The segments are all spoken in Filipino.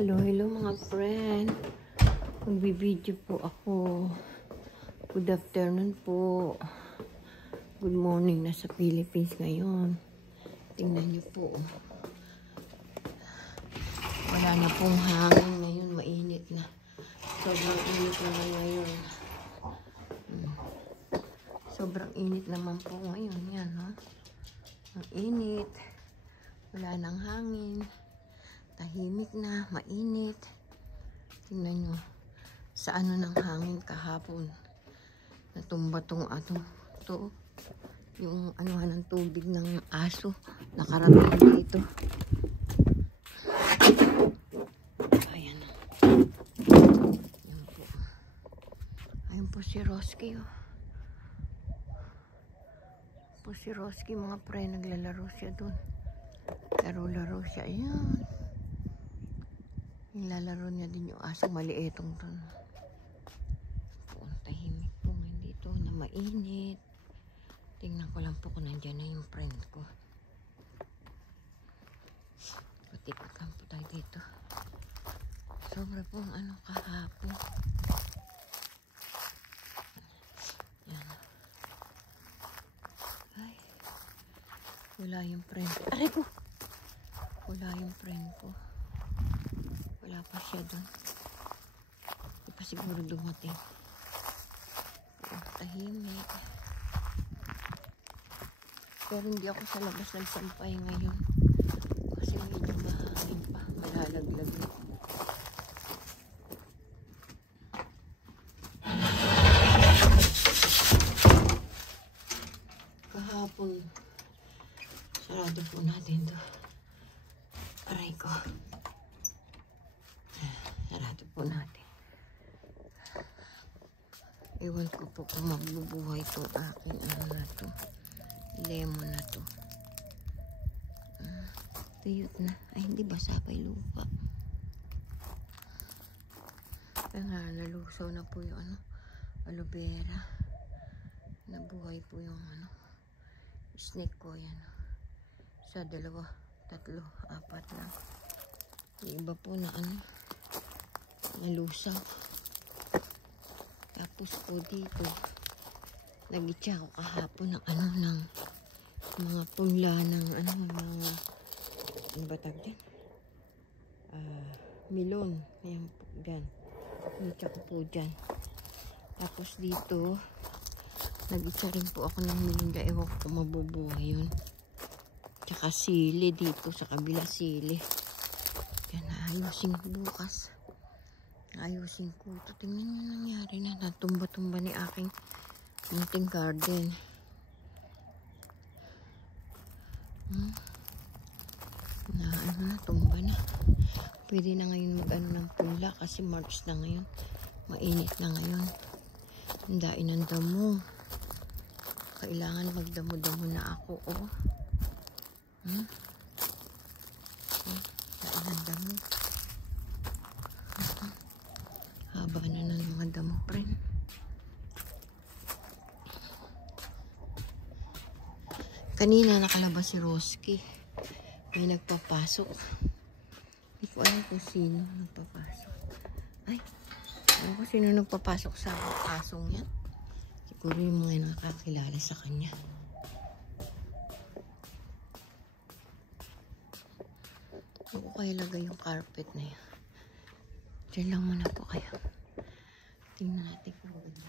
Hello, hello mga friend. Magbibideo po ako. Good afternoon po. Good morning na sa Philippines ngayon. Tingnan niyo po. Wala na pong hangin ngayon. Mainit na. Sobrang init naman ngayon. Sobrang init naman po ngayon. Yan, ha? Ang init. Wala nang hangin. Tahimik na, mainit. Tingnan nyo, sa ano ng hangin kahapon. Natumba tong atong to. Yung ano ng tubig ng aso. Nakarating dito. Ayan. Ayan po. Ayan po si Roski. Oh. Po si Roski, mga pre, naglalaro siya dun. Laro-laro siya. Ayan. Nilalaro niya din yung asong maliitong to. Tahimik po ngayon dito na mainit. Tingnan ko lang po kung nandyan na yung friend ko. Patipakan po tayo dito. Sobra pong ano kahapon. Yan. Ay. Wala yung friend ko. Aray ko! Wala yung friend ko. Wala pa siya doon. Hindi pa siguro dumating. Tahimik. Pero hindi ako sa labas ng sampay ngayon. Kasi medyo mahangin pa. Malalaglag. Kahapon, sarado po natin to. Aray ko. Sarado po natin. Ewan ko po kung magbubuhay to aking ano na to. Lemon na to. Tuyot na. Ay, hindi basa pa yung lupa. Kaya nga, nalusaw na po yung ano, aloe vera. Nabuhay po yung ano, snake ko yan. Sa dalawa, tatlo, apat na. Yung iba po na ano, nalusaw. Tapos po dito, nag-itcha ko kahapon ng ano, ng mga punla ng ano, mga ano ba tawag dyan? Milon. Ayan po, dyan. Nag-itcha ko po dyan. Tapos dito, nag-itcha rin po ako ng milon dyan. Ewan ko kung mabubuhay yun. Tsaka sili dito, sa kabila sili. Yan, ayusin ko bukas. Ayusin ko. Ito, tingnan nyo nangyari na. Natumba-tumba ni aking munting garden. Na ano na, tumba na. Pwede na ngayon mag-ano ng pula kasi March na ngayon. Mainit na ngayon. Hindain ng damo. Kailangan magdamo-damo na ako, oh. Hindain ng damo. Haba na ng mga damo, friend. Kanina nakalabas si Roski. May nagpapasok. Hindi ko alam kung sino nagpapasok. Ay, alam ko sino nagpapasok sa asong yan. Siguro yung mga nakakilala sa kanya. Ako kaya lagay yung carpet na yan. Diyan lang muna po kayo. Tingnan natin kung ganda.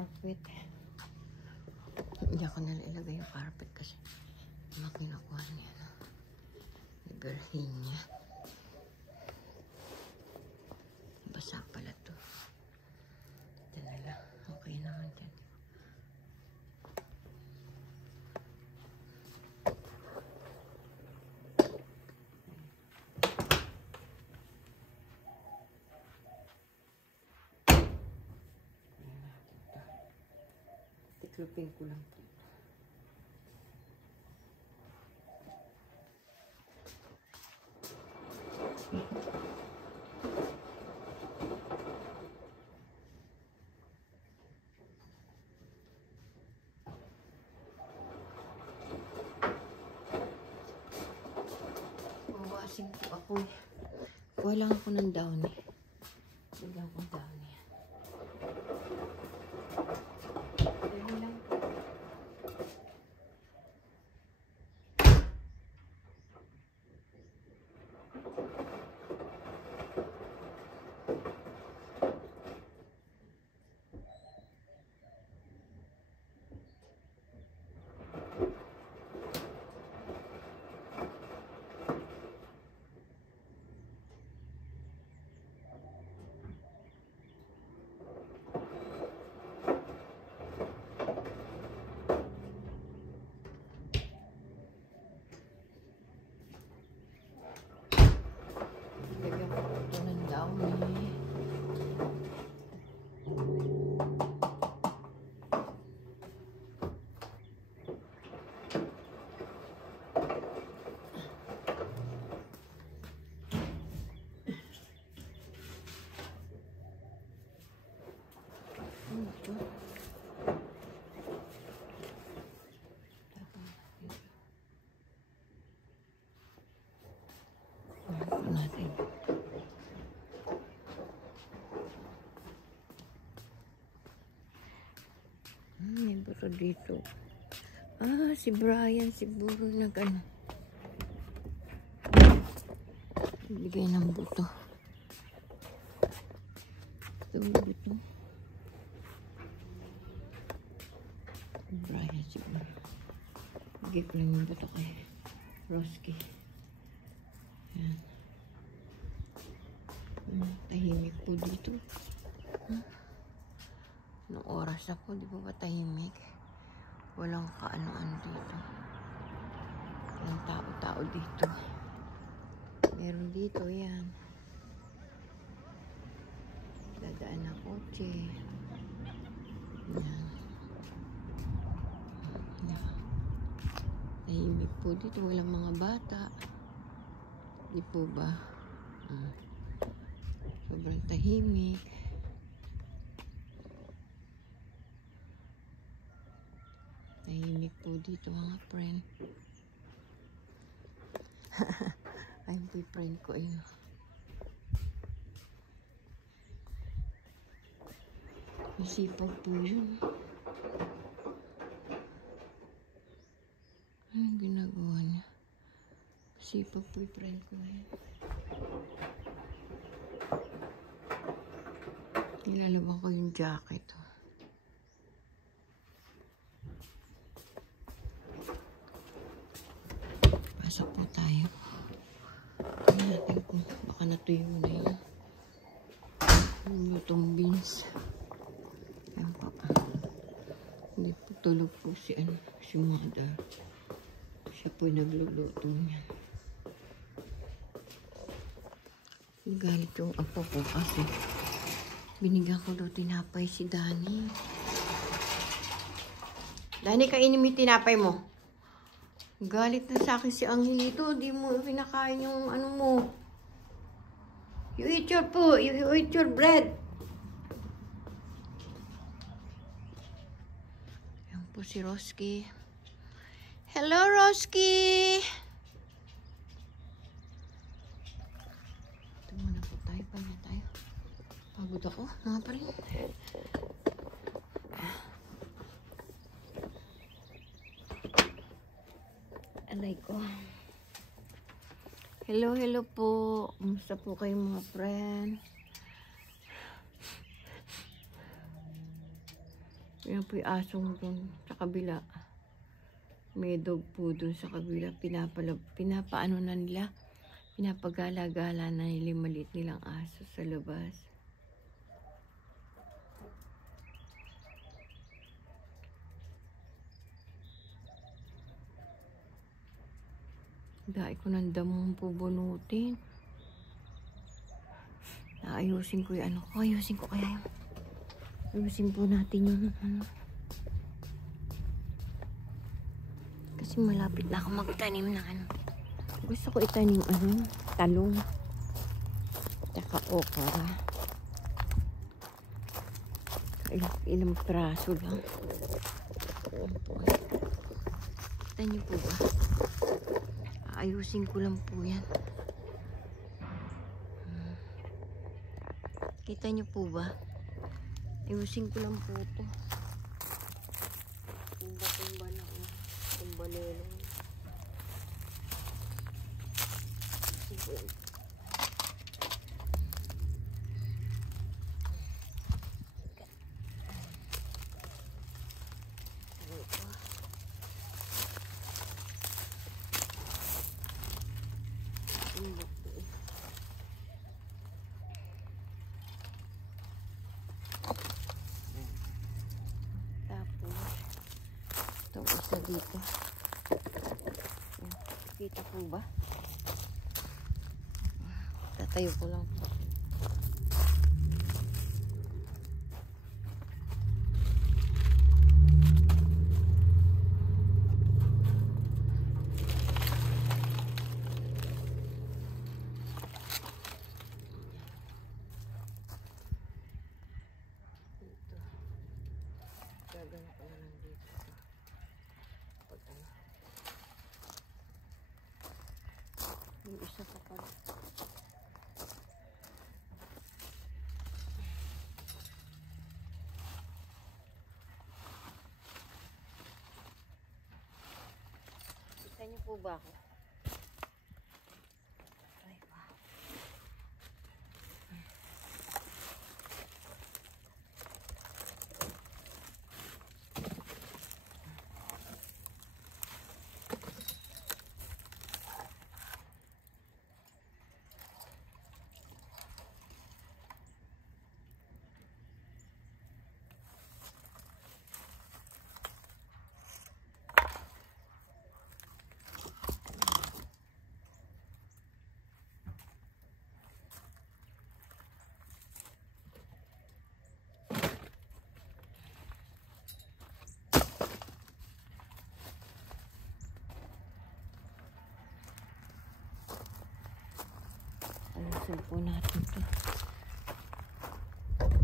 carpet. Hindi ako nalalagay yung carpet kasi makinukuha niya. Nagarahin niya. Basa pala to. Ito na lang. Okay naman dyan. Tiklopin ko lang po. Mawasin po ako eh. Kuha lang ako ng downy. Bigyan ko downy. Dali lang po. Bigyan ko ito ng downy. Ito. Ito natin. May buto dito. Ah, si Brian siguro nag-ano. Bigay ng buto. Ito buto. Brian siguro. Bigay ko lang yung buto kay Roski. Yan. Tahimik po dito. Noong oras ako, di ba tahimik? Walang kaano-ano dito. Walang tao-tao dito. Meron dito, yan. Dadaan na kotse. Yan. Yan. Tahimik po dito. Walang mga bata. Di po ba? Sobrang tahimik. Tahimik po dito mga friend. Ayun po yung friend ko yun. Masipag po yun. Anong ginagawa niya? Masipag po yung friend ko yun. Nilalaban ko yung jacket. Pasok po tayo. Tingnan natin kung baka natuyo na yun. Yung lutong beans. Yan po. Hindi po tulog po si mother. Siya po nagluluto niya. Galit yung apo ko kasi binigyan ko daw tinapay si Danny. Danny, kainin mo yung tinapay mo. Galit na sa akin si Angelito. Di mo pinakain yung ano mo. You eat your food. You eat your bread. Yan po si Roski. Hello, Roski! Ito muna po tayo. Paano tayo? Pagod ako. Mga pa rin. Alay ko. Hello, hello po. Kumusta po kayo mga friend? Yan po yung asong dun sa kabila. May dog po dun sa kabila. Pinapaano na nila. Pinapagala-gala na nila yung maliit nilang aso sa labas. Dahil ko ng damong pubunutin. Naayusin ko yung ano ko. Ayusin ko kaya yung... Ayusin po natin yung ano. Kasi malapit na ako magtanim ng ano. Gusto ko itanim ano, talong. Tsaka okra. Ilang praso lang. Kita niyo po ba? Ayusin ko lang po yan. Kita niyo po ba? Ayusin ko lang po ito. Tumba-tumba na o. Tumbalelo. Ayusin ko yan. Itong isa dito. Kita po ba? Tatayo ko lang. Gagana ko na lang dito. Yung isa pa pala. Kita niyo po ba ako? Ay, wow. Ayusin po natin to.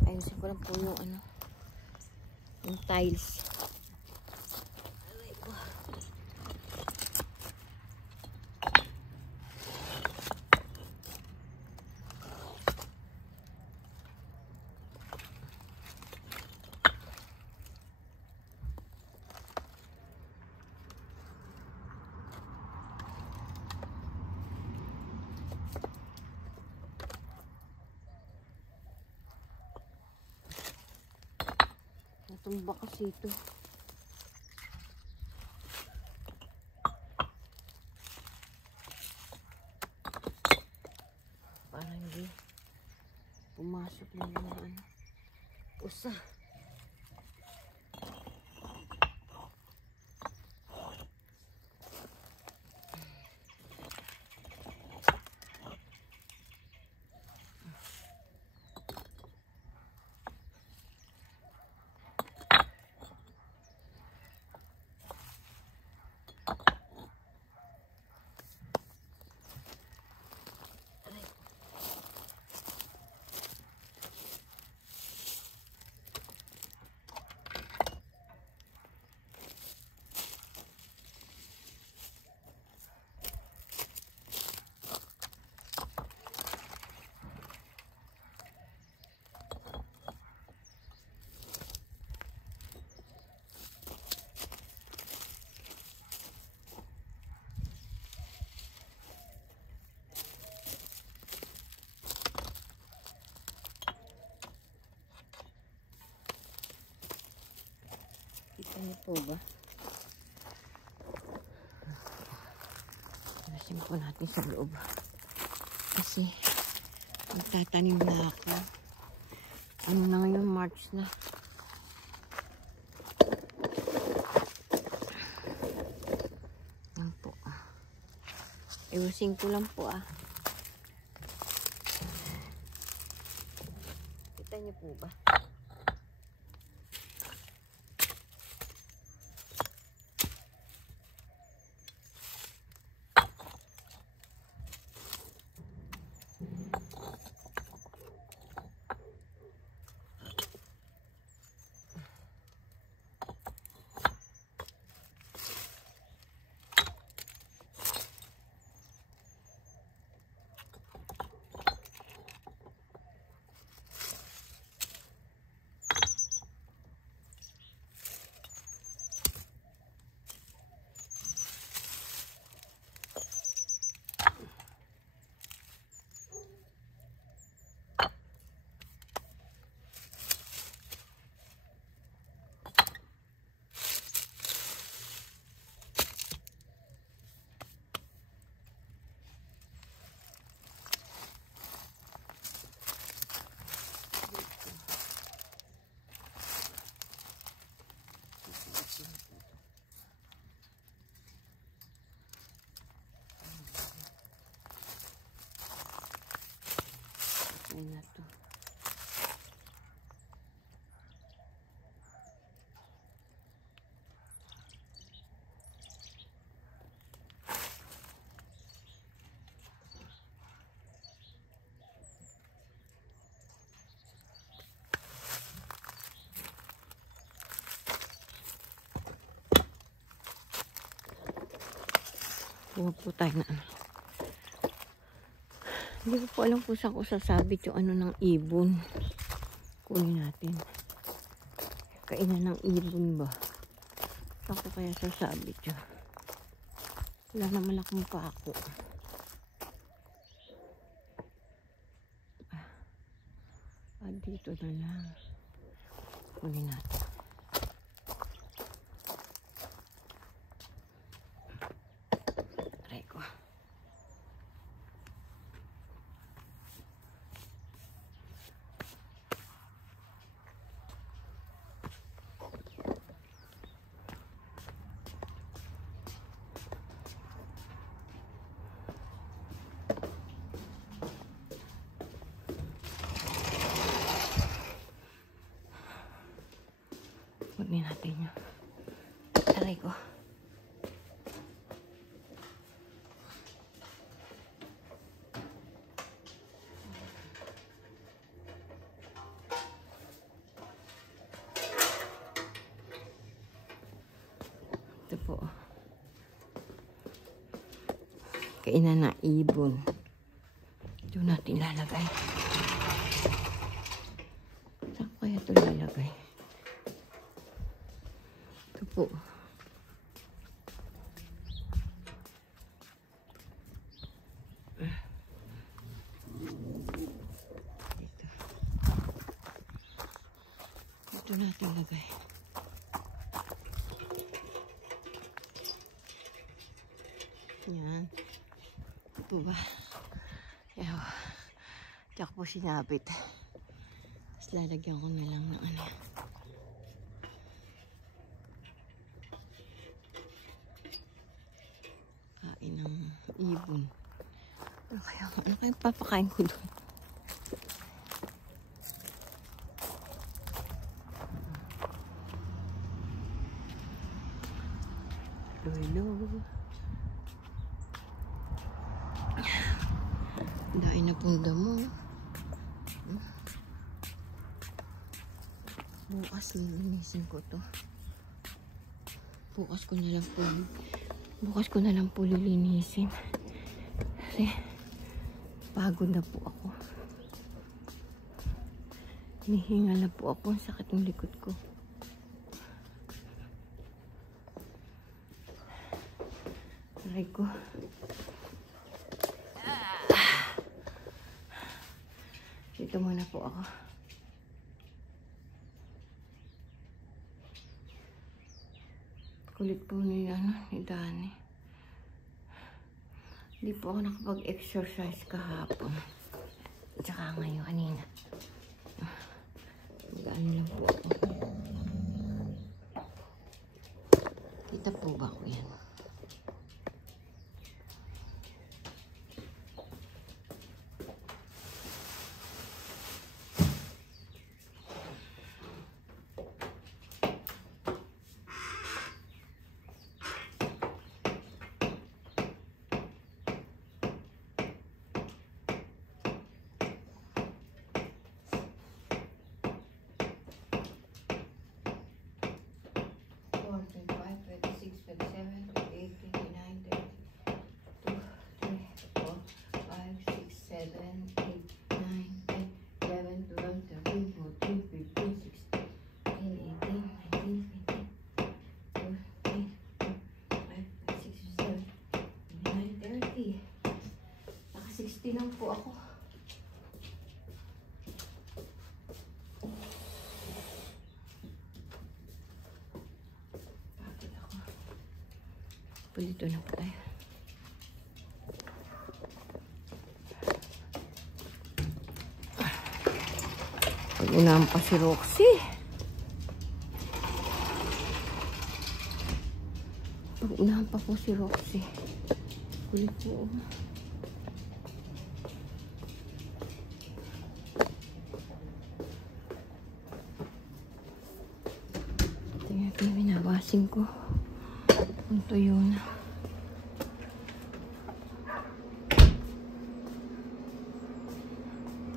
Ayusin ko lang po yung ano, yung tiles. Alay ko. Natumba kasi ito. Parang hindi pumasok na yung ano. Usa. po ba? Alasin po natin sa loob. Kasi magtatanim na ako. Ano na ngayon? March na. Yan po. Iusin ko lang po ah. Kita niyo po ba? Ayan na to. Huwag po tayo na ano. Hindi ko po alam kung saan ko sasabit yung ano ng ibon. Kunin natin. Kainan ng ibon ba? Saan ko kaya sasabit yun? Wala naman akong pako. Dito na lang. Kunin natin. Aray ko. Kunin natin yun. Aray ko. Ito po. Kainan na ibon. Ito natin lalagay. Saan ko kaya ito lalagay? Ito po. Ito natin lagay. Yan. Ito ba? Ayaw. Tsaka po sinabit. Tapos lalagyan ko na lang ng ano. Kain ng ibon. Ano kaya papakain ko doon? Hello. Dahil na pong damo. Bukas lilinisin ko to. Bukas ko na lang po lilinisin. Kasi pagod na po ako. Hinihingal na po ako. Ang sakit ng likod ko. Aray ko. Dito muna po ako. Kulit po ni, ni Dani. Hindi po ako nakapag-exercise kahapon. Tsaka ngayon, kanina. Mag-ano lang po ako. Kita po ba ko yan? Lang po ako. Bakit ako? Pulito na po tayo. Pag-unahan pa si Roxy. Pag-unahan pa po si Roxy. Kulit po. Binabasin ko ang tuyo na.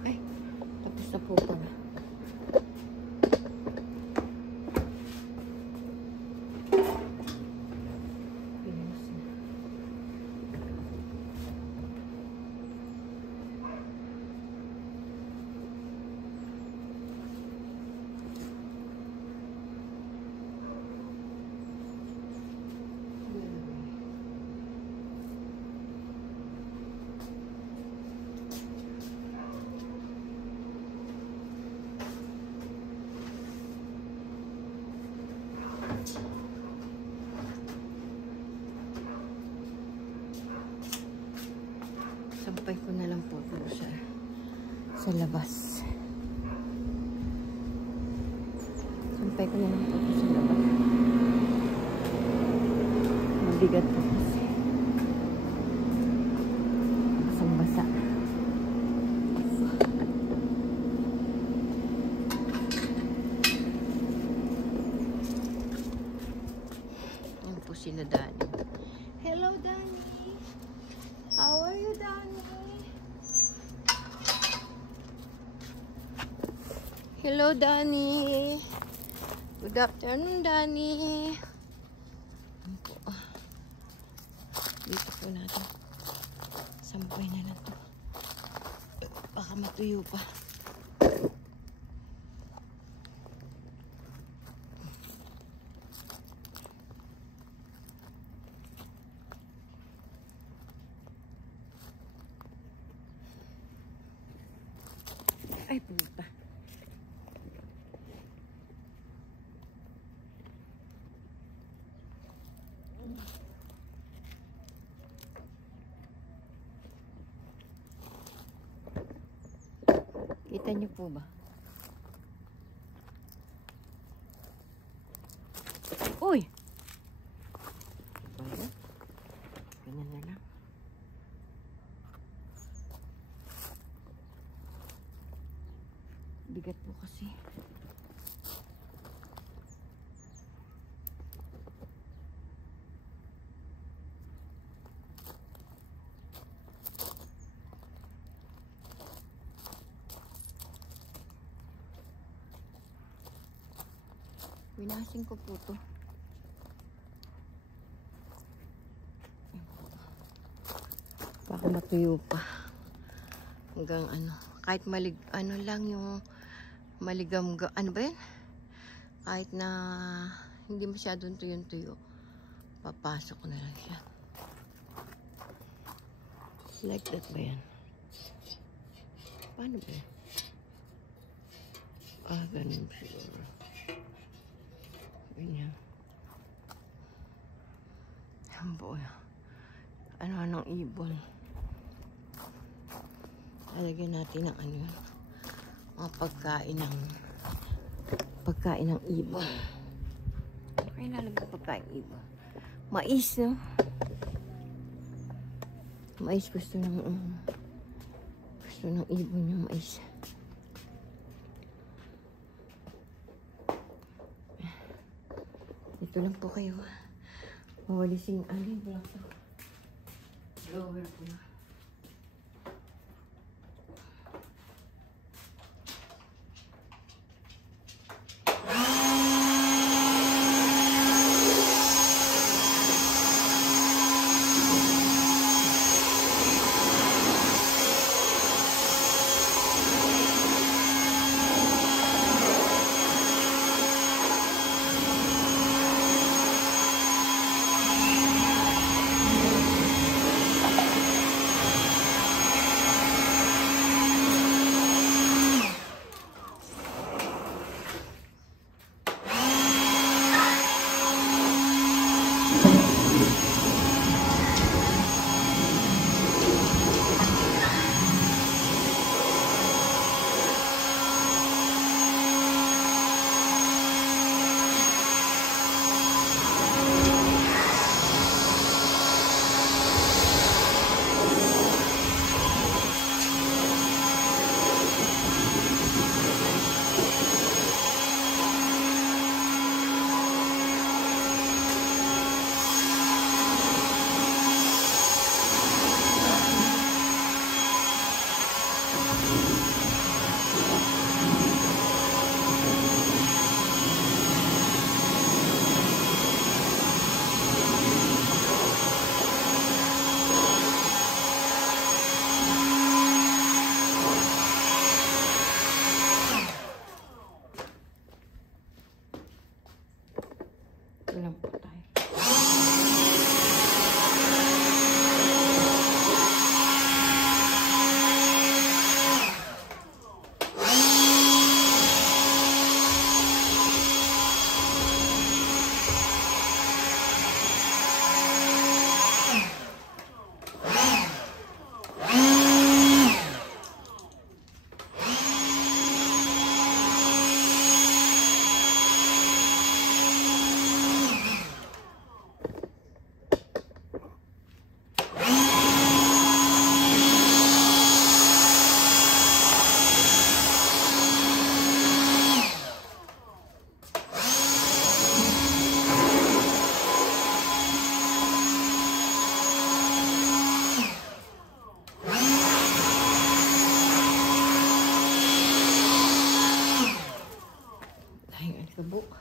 Ay, tapos na po pala. Sampay ko na lang po sa labas. Sampay ko na lang po sa labas. Mabigat po kasi. Basang-basa. Ayan po sila Dani. Hello Dani! How are you, Dani? Hello, Dani. Good afternoon, Dani. Dito po natin. Sampay na lang to. Baka matuyo pa. Ay, pumunta. Kita niyo po ba? Uy! Wala. Ganyan na lang. Bigat po kasi. Winasin ko po to. Baka matuyo pa. Hanggang ano. Kahit ano lang yung maligam, ano ba yan? Kahit na hindi masyadong tuyong-tuyo. Papasok ko na lang siya. Like that ba yan? Paano ba yan? Ganun siguro. Ganyan. Yan po. Ano-anong ibon. Lalagyan natin ng ano, mga pagkain ng ibon. Ano kayo lalagyan pagkain ng ibon? Mais, no? Mais gusto ng ibon yung mais. Ito lang po kayo. Mawalising alin po lang to. Lower po na. Ito lang po tayo. Alikabok.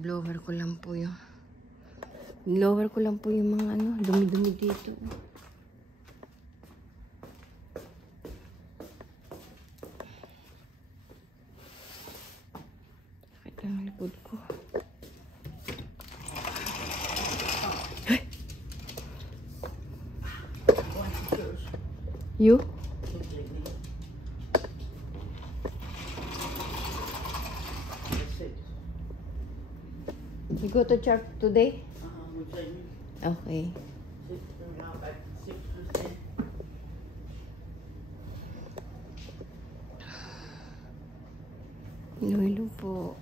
Blower ko lang po yung mga ano, dumi-dumi dito. Sakit ang likod ko. You? You go to church today? Okay. Hello po.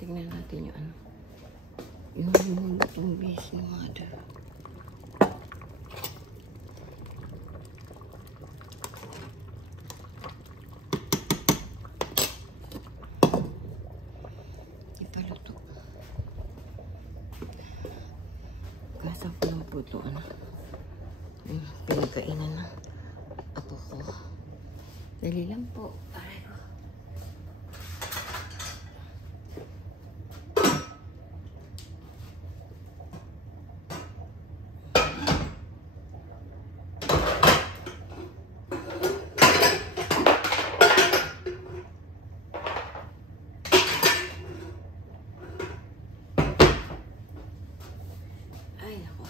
Tingnan natin yung ano. Yung itong base ni mother. paluto. Gasa ko ng puto, ano. Pinagkainan ng apo ko. Dali lang po. Aray ko. Ay, ako.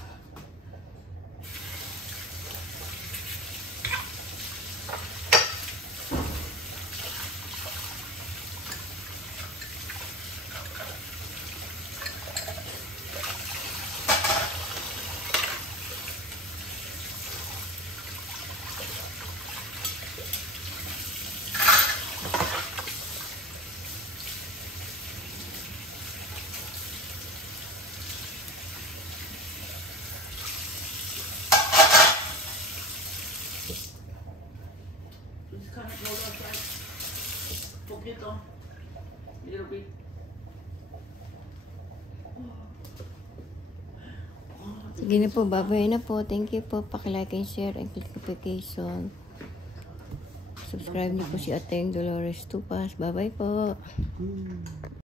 Just kind of cold outside. Poquito. Little bit. Sige na po, babay na po. Thank you po. Pakilike and share and click notification. Subscribe niyo po si Ateng Dolores Tupas. Bye-bye po.